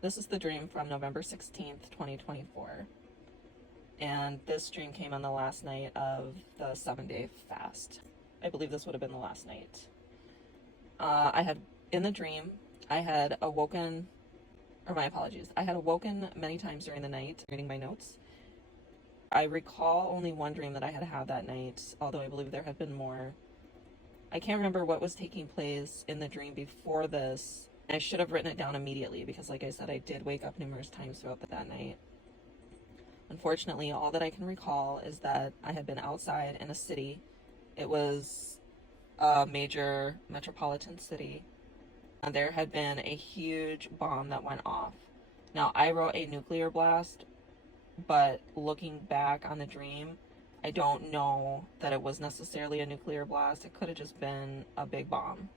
This is the dream from November 16th, 2024. And this dream came on the last night of the 7-day fast. I believe this would have been the last night. In the dream, I had awoken, or my apologies, I had awoken many times during the night reading my notes. I recall only one dream that I had had that night, although I believe there had been more. I can't remember what was taking place in the dream before this. I should have written it down immediately because, like I said, I did wake up numerous times throughout that night. Unfortunately, all that I can recall is that I had been outside in a city. It was a major metropolitan city, and there had been a huge bomb that went off. Now, I wrote a nuclear blast, but looking back on the dream, I don't know that it was necessarily a nuclear blast. It could have just been a big bomb,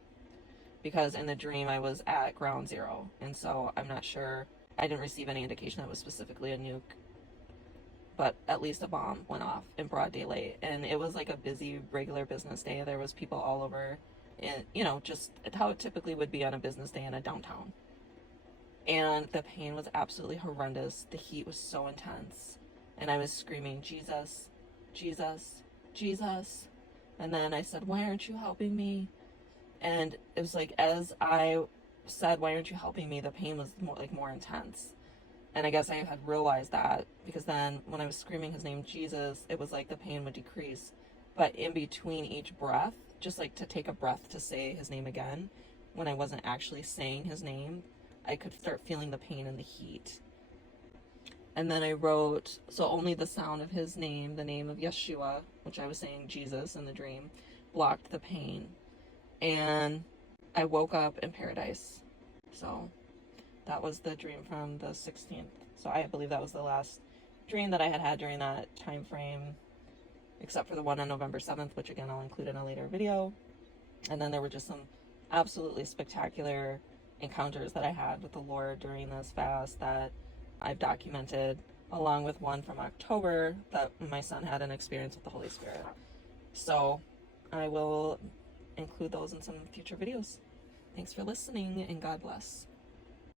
because in the dream I was at ground zero, and so I'm not sure. I didn't receive any indication that it was specifically a nuke, but at least a bomb went off in broad daylight, and it was like a busy regular business day. There was people all over, and just how it typically would be on a business day in a downtown. And the pain was absolutely horrendous. The heat was so intense, and I was screaming, Jesus, Jesus, Jesus. And then I said, why aren't you helping me? And it was like, as I said, why aren't you helping me, the pain was more intense. And I guess I had realized that, because then when I was screaming his name, Jesus, it was like the pain would decrease. But in between each breath, just like to take a breath to say his name again, when I wasn't actually saying his name, I could start feeling the pain and the heat. And then I wrote, so only the sound of his name, the name of Yeshua, which I was saying Jesus in the dream, blocked the pain. And I woke up in paradise. So that was the dream from the 16th. So I believe that was the last dream that I had during that time frame, except for the one on November 7th, which again I'll include in a later video. And then there were just some absolutely spectacular encounters that I had with the Lord during this fast that I've documented, along with one from October that my son had an experience with the Holy Spirit. So I will include those in some future videos. Thanks for listening, and God bless.